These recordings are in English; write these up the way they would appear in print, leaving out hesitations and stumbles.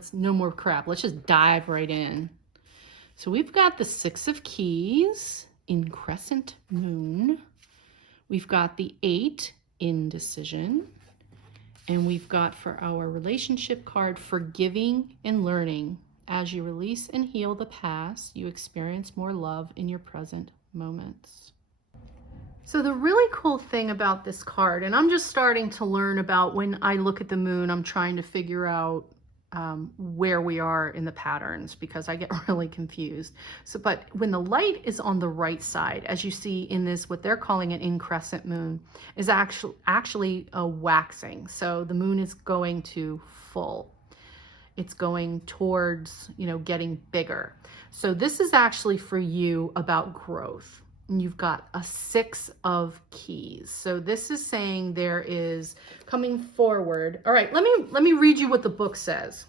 let's no more crap. Let's just dive right in. So we've got the Six of Keys in Crescent Moon. We've got the 8, Indecision. And we've got for our relationship card, Forgiving and Learning. As you release and heal the past, you experience more love in your present moments. So the really cool thing about this card, and I'm just starting to learn about when I look at the moon, I'm trying to figure out where we are in the patterns because I get really confused. So, but when the light is on the right side, as you see in this, what they're calling an increscent moon, is actually a waxing. So the moon is going to full. It's going towards, getting bigger. So this is actually for you about growth. And you've got a 6 of keys. So this is saying there is coming forward. All right, let me read you what the book says.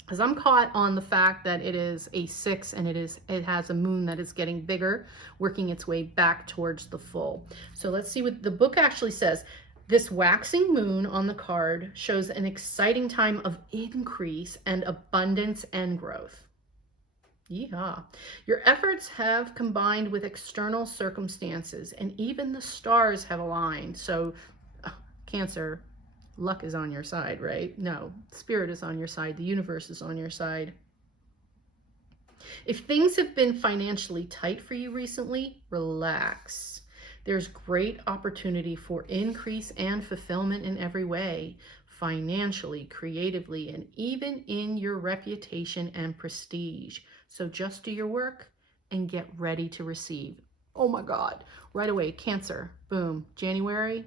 Because I'm caught on the fact that it is a 6 and it has a moon that is getting bigger, working its way back towards the full. So let's see what the book actually says. This waxing moon on the card shows an exciting time of increase and abundance and growth. Yeehaw. Your efforts have combined with external circumstances, and even the stars have aligned. So, Cancer, luck is on your side, right? No, spirit is on your side. The universe is on your side. If things have been financially tight for you recently, relax. There's great opportunity for increase and fulfillment in every way, financially, creatively, and even in your reputation and prestige. So just do your work and get ready to receive. Oh my God, right away, Cancer, boom, January,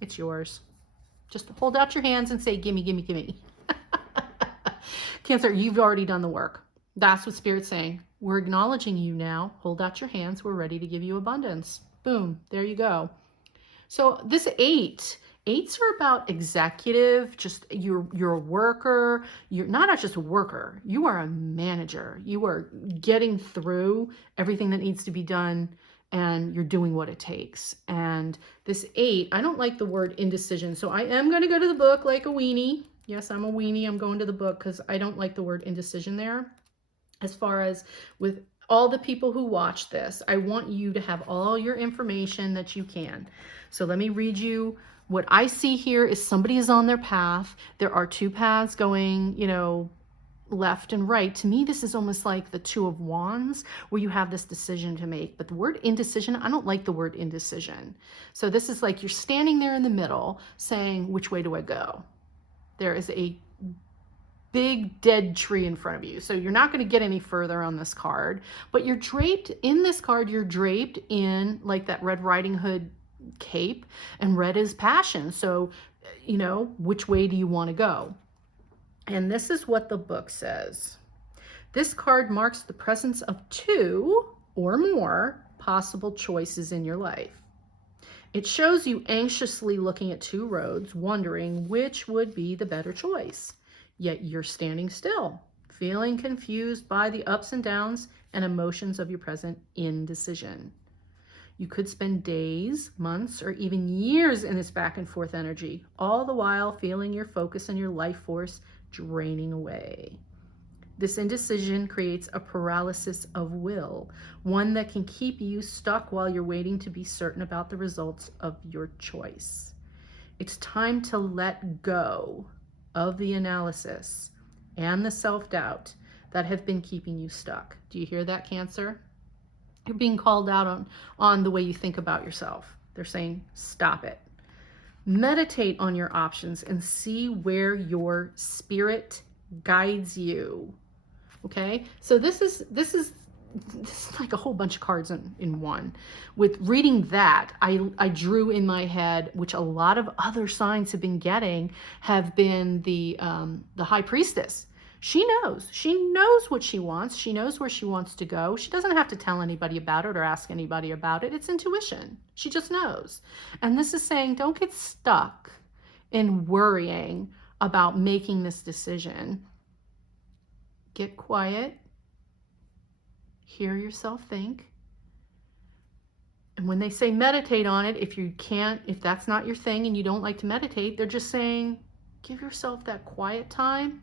it's yours. Just hold out your hands and say, gimme, gimme, gimme. Cancer, you've already done the work. That's what Spirit's saying. We're acknowledging you now. Hold out your hands. We're ready to give you abundance. Boom, there you go. So this 8, 8s are about executive, just you're a worker. You're not just a worker, you are a manager. You are getting through everything that needs to be done and you're doing what it takes. And this 8, I don't like the word indecision. So I am going to go to the book like a weenie. Yes, I'm a weenie. I'm going to the book because I don't like the word indecision there. As far as with all the people who watch this, I want you to have all your information that you can. So let me read you what I see here is somebody is on their path. There are 2 paths going, left and right. To me, this is almost like the 2 of Wands where you have this decision to make. But the word indecision, I don't like the word indecision. So this is like you're standing there in the middle saying, which way do I go? There is a big dead tree in front of you. So you're not going to get any further on this card, but you're draped in this card. You're draped in like that Red Riding Hood cape, and red is passion. So, which way do you want to go? And this is what the book says. This card marks the presence of 2 or more possible choices in your life. It shows you anxiously looking at 2 roads, wondering which would be the better choice. Yet you're standing still, feeling confused by the ups and downs and emotions of your present indecision. You could spend days, months, or even years in this back and forth energy, all the while feeling your focus and your life force draining away. This indecision creates a paralysis of will, one that can keep you stuck while you're waiting to be certain about the results of your choice. It's time to let go of the analysis and the self-doubt that have been keeping you stuck. Do you hear that, Cancer? You're being called out on the way you think about yourself. They're saying, stop it. Meditate on your options and see where your spirit guides you. Okay, so this is like a whole bunch of cards in one. With reading that, I drew in my head, which a lot of other signs have been getting, have been the High Priestess. She knows what she wants. She knows where she wants to go. She doesn't have to tell anybody about it or ask anybody about it. It's intuition. She just knows. And this is saying, don't get stuck in worrying about making this decision. Get quiet. Hear yourself think. And when they say meditate on it, if that's not your thing and you don't like to meditate, they're just saying, give yourself that quiet time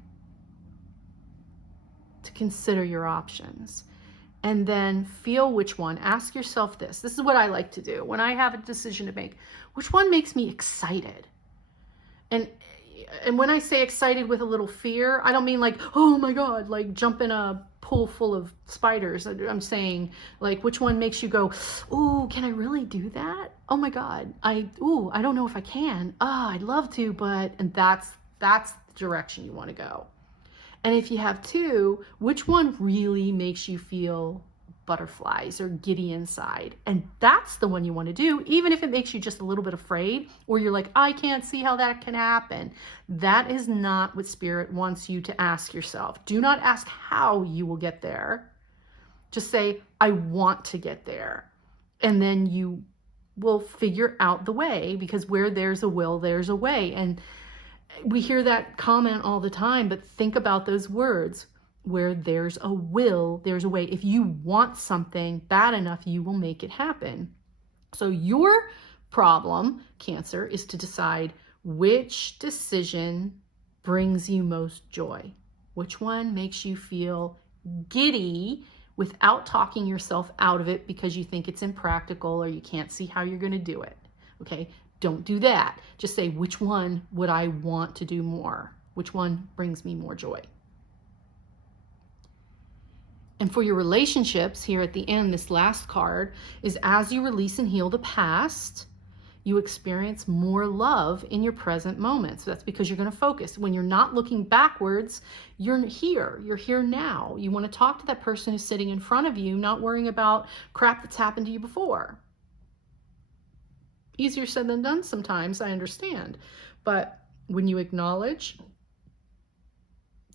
consider your options. And then feel which one. Ask yourself this. This is what I like to do when I have a decision to make. Which one makes me excited? And when I say excited with a little fear, I don't mean like, oh my God, like jump in a pool full of spiders. I'm saying like, which one makes you go, ooh, can I really do that? Oh my God, I don't know if I can. I'd love to, but, and that's the direction you want to go. And if you have two, which one really makes you feel butterflies or giddy inside? And that's the one you want to do, even if it makes you just a little bit afraid, or you're like, I can't see how that can happen. That is not what Spirit wants you to ask yourself. Do not ask how you will get there. Just say, I want to get there. And then you will figure out the way, because where there's a will, there's a way. And we hear that comment all the time, but think about those words. Where there's a will, there's a way. If you want something bad enough, you will make it happen. So your problem, Cancer, is to decide which decision brings you most joy. Which one makes you feel giddy without talking yourself out of it because you think it's impractical or you can't see how you're going to do it. Okay? Don't do that. Just say, which one would I want to do more? Which one brings me more joy? And for your relationships, here at the end, this last card is, as you release and heal the past, you experience more love in your present moment. So that's because you're going to focus. When you're not looking backwards, you're here now. You want to talk to that person who's sitting in front of you, not worrying about crap that's happened to you before. Easier said than done sometimes, I understand. But when you acknowledge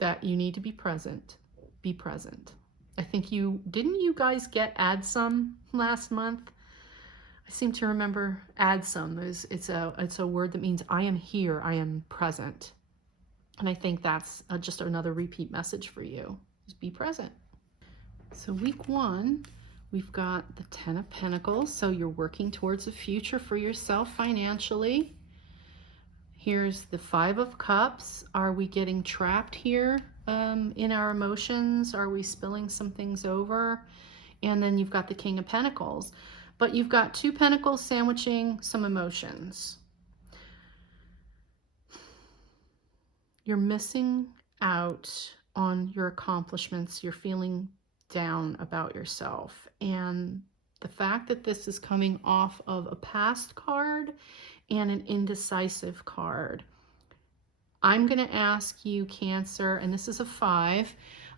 that you need to be present, be present. I think didn't you guys get add some last month? I seem to remember add some. It's a word that means I am here, I am present. And I think that's just another repeat message for you. Just be present. So week 1, we've got the 10 of Pentacles. So you're working towards a future for yourself financially. Here's the 5 of Cups. Are we getting trapped here in our emotions? Are we spilling some things over? And then you've got the King of Pentacles. But you've got 2 pentacles sandwiching some emotions. You're missing out on your accomplishments. You're feeling down about yourself. And the fact that this is coming off of a past card and an indecisive card, I'm going to ask you, Cancer, and this is a 5,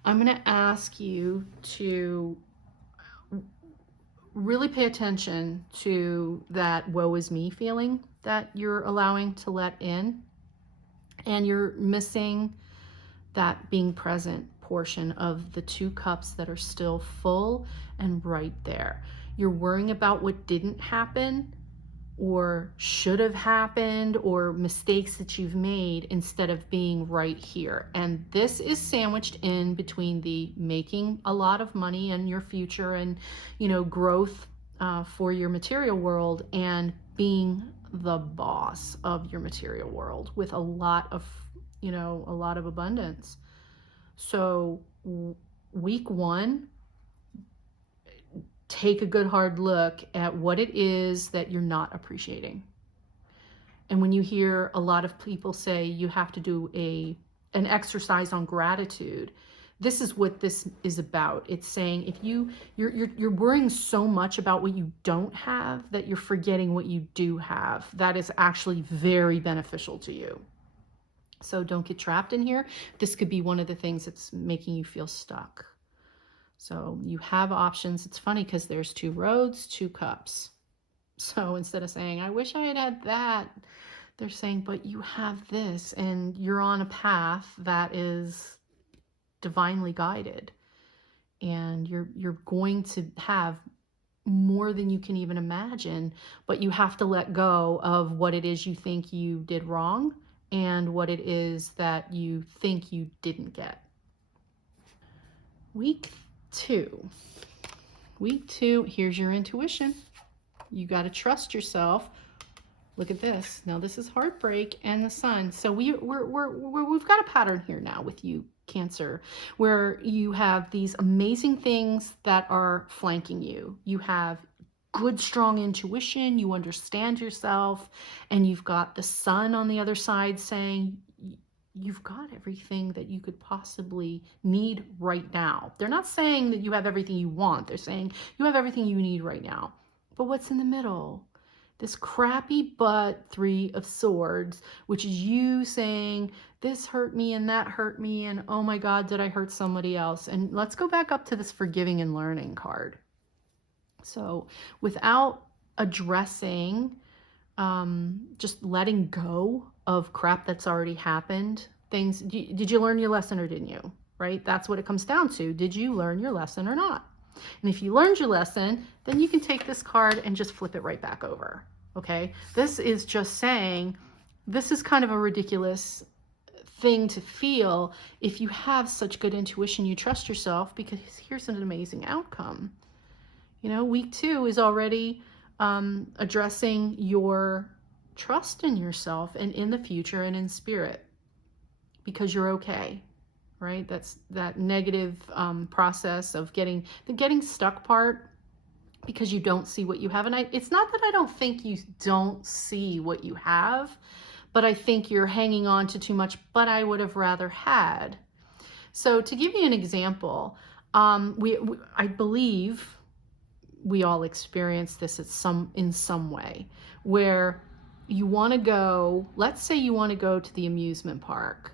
I'm going to ask you to really pay attention to that woe is me feeling that you're allowing to let in. And you're missing that being present portion of the 2 cups that are still full and right there. You're worrying about what didn't happen or should have happened or mistakes that you've made instead of being right here. And this is sandwiched in between the making a lot of money in your future and, growth for your material world, and being the boss of your material world with a lot of abundance. So week 1, take a good hard look at what it is that you're not appreciating. And when you hear a lot of people say you have to do an exercise on gratitude, this is what this is about. It's saying if you're worrying so much about what you don't have that you're forgetting what you do have. That is actually very beneficial to you. So don't get trapped in here. This could be one of the things that's making you feel stuck. So you have options. It's funny because there's 2 roads, 2 cups. So instead of saying, I wish I had had that, they're saying, but you have this and you're on a path that is divinely guided. And you're going to have more than you can even imagine, but you have to let go of what it is you think you did wrong and what it is that you think you didn't get. Week 2. Week 2, here's your intuition. You got to trust yourself. Look at this. Now this is heartbreak and the Sun. So we've got a pattern here now with you Cancer, where you have these amazing things that are flanking you. You have good, strong intuition, you understand yourself, and you've got the sun on the other side saying, you've got everything that you could possibly need right now. They're not saying that you have everything you want. They're saying you have everything you need right now. But what's in the middle? This crappy butt 3 of Swords, which is you saying, this hurt me and that hurt me, and oh my God, did I hurt somebody else? And let's go back up to this forgiving and learning card. So without addressing, just letting go of crap that's already happened, things, did you learn your lesson or didn't you? Right? That's what it comes down to. Did you learn your lesson or not? And if you learned your lesson, then you can take this card and just flip it right back over. Okay? This is just saying, this is kind of a ridiculous thing to feel if you have such good intuition, you trust yourself, because here's an amazing outcome. You know, week 2 is already addressing your trust in yourself and in the future and in spirit, because you're okay. Right? That's that negative process of getting stuck part, because you don't see what you have. And it's not that I don't think you don't see what you have, but I think you're hanging on to too much, but I would have rather had. So to give you an example, I believe we all experience this in some way, where you want to go, let's say you want to go to the amusement park,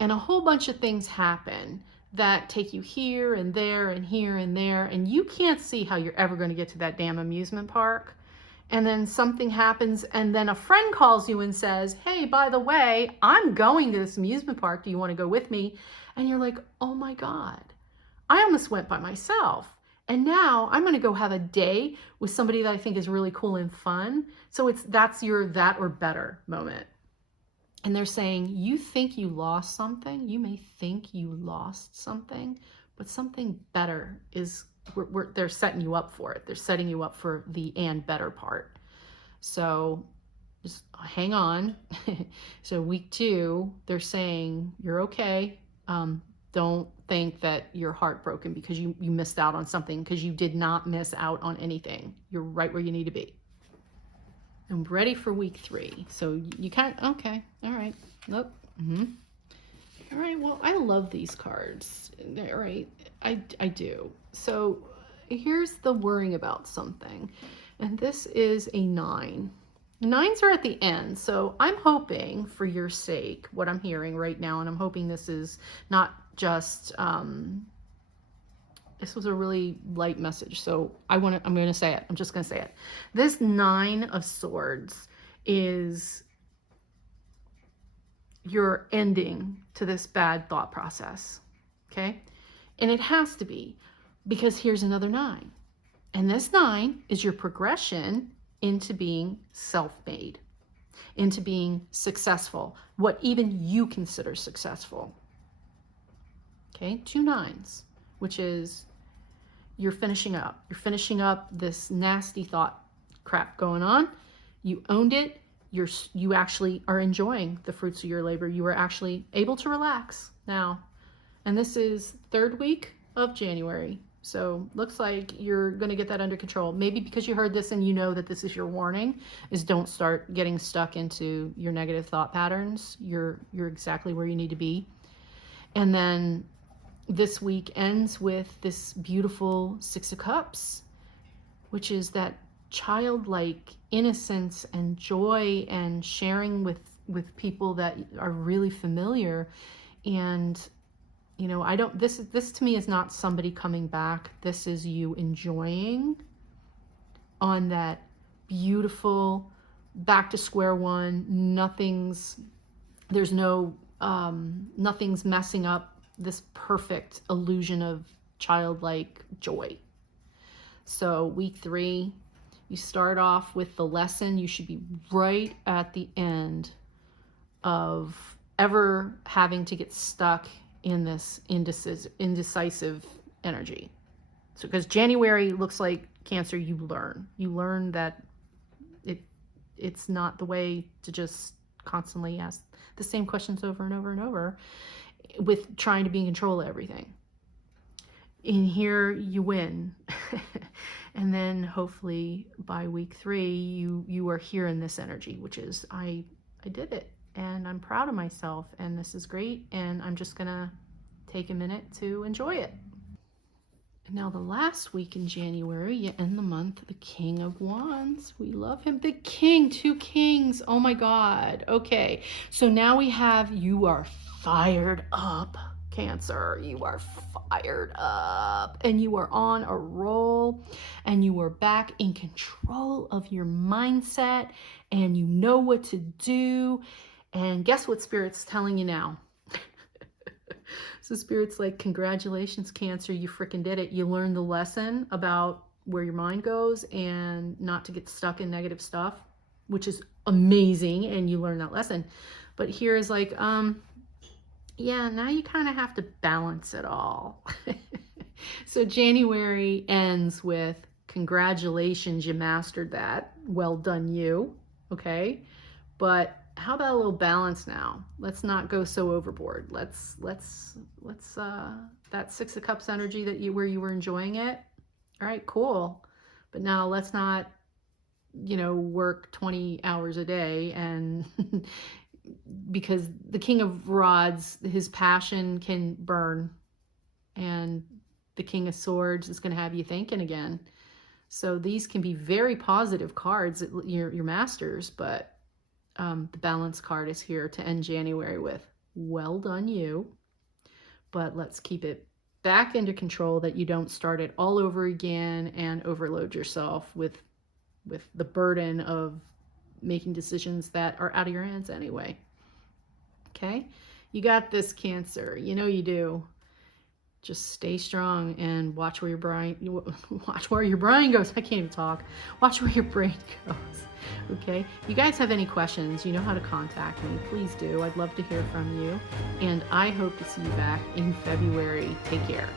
and a whole bunch of things happen that take you here and there and here and there, and you can't see how you're ever going to get to that damn amusement park. And then something happens, and then a friend calls you and says, hey, by the way, I'm going to this amusement park. Do you want to go with me? And you're like, oh my God, I almost went by myself. And now I'm going to go have a day with somebody that I think is really cool and fun. So that's your that or better moment. And they're saying, you think you lost something. You may think you lost something, but something better is, they're setting you up for it. They're setting you up for the and better part. So just hang on. So week 2, they're saying, you're okay. Don't think that you're heartbroken because you missed out on something, because you did not miss out on anything. You're right where you need to be. I'm ready for week 3. So you can't, okay, all right, nope. All right, well, I love these cards. All right, I do. So here's the worrying about something. And this is a 9. 9s are at the end. So I'm hoping, for your sake, what I'm hearing right now, and I'm hoping this is not just, this was a really light message. So I'm going to say it. I'm just going to say it. This 9 of Swords is your ending to this bad thought process. Okay? And it has to be, because here's another 9. And this 9 is your progression into being self-made, into being successful, what even you consider successful. Okay? 2 9s, which is, you're finishing up. You're finishing up this nasty thought crap going on. You owned it. You actually are enjoying the fruits of your labor. You are actually able to relax now. And this is 3rd week of January. So looks like you're going to get that under control. Maybe because you heard this and you know that this is your warning, is don't start getting stuck into your negative thought patterns. You're exactly where you need to be. And then this week ends with this beautiful 6 of Cups, which is that childlike innocence and joy and sharing with people that are really familiar. And you know, this to me is not somebody coming back. This is you enjoying on that beautiful back to square one. Nothing's messing up this perfect illusion of childlike joy. So week 3, you start off with the lesson. You should be right at the end of ever having to get stuck in this indecisive energy. So because January looks like Cancer, you learn that it's not the way to just constantly ask the same questions over and over and over. with trying to be in control of everything. In here, you win. And then hopefully by week 3, you are here in this energy, which is, I did it, and I'm proud of myself, and this is great, and I'm just gonna take a minute to enjoy it. Now the last week in January, you end the month, the King of Wands. We love him. The King, 2 kings. Oh my God. Okay, so now we have, you are fired up, Cancer. You are fired up, and you are on a roll, and you are back in control of your mindset, and you know what to do. And guess what Spirit's telling you now? So Spirit's like, congratulations, Cancer, you freaking did it. You learned the lesson about where your mind goes and not to get stuck in negative stuff, which is amazing, and you learned that lesson. But here is like, yeah, now you kind of have to balance it all. So January ends with, congratulations, you mastered that. Well done, you. Okay, but how about a little balance now? Let's not go so overboard. Let's that 6 of Cups energy that where you were enjoying it. All right, cool. But now let's not, work 20 hours a day, and because the King of Rods, his passion can burn, and the King of Swords is going to have you thinking again. So these can be very positive cards, your masters, but the balance card is here to end January with, well done, you. But let's keep it back into control, that you don't start it all over again and overload yourself with the burden of making decisions that are out of your hands anyway. Okay? You got this, Cancer. You know you do. Just stay strong and watch where your brain goes. I can't even talk. Watch where your brain goes. Okay? You guys have any questions, you know how to contact me. Please do. I'd love to hear from you. And I hope to see you back in February. Take care.